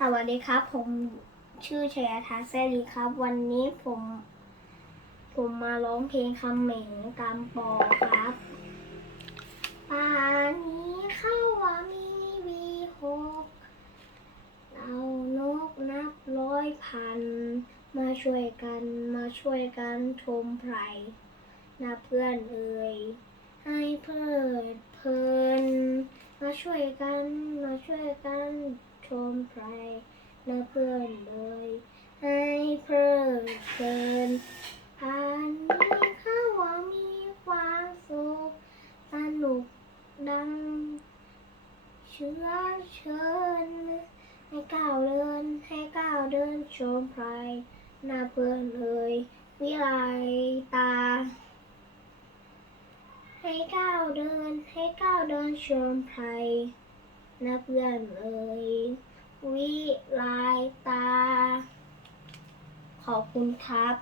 สวัสดีครับ ผมชื่อชยทัศน์แซรีครับ วันนี้ผม ผมมาร้องเพลงคำเหม่งตามปอครับป่านี้เข้าว่ามีวีหกเอานกนับร้อยพัน มาช่วยกันมาช่วยกันชมไพรนะเพื่อนเอ่ยให้เพลิดเพลิน มาช่วยกันมาช่วยกัน ชมไพรนะเพื่อนเอ่ยให้เพลิดเพลินอันนี้ข้าว่ามีความสุขสนุกดังเชื้อเชิญ ให้ก้าวเดิน ให้ก้าวเดินชมไพรน้าเพื่อนเอ่ยวิไลตาให้ก้าวเดินให้ก้าวเดินชมไพร นักเพื่อนเอ่ยวิไลตา ขอบคุณครับ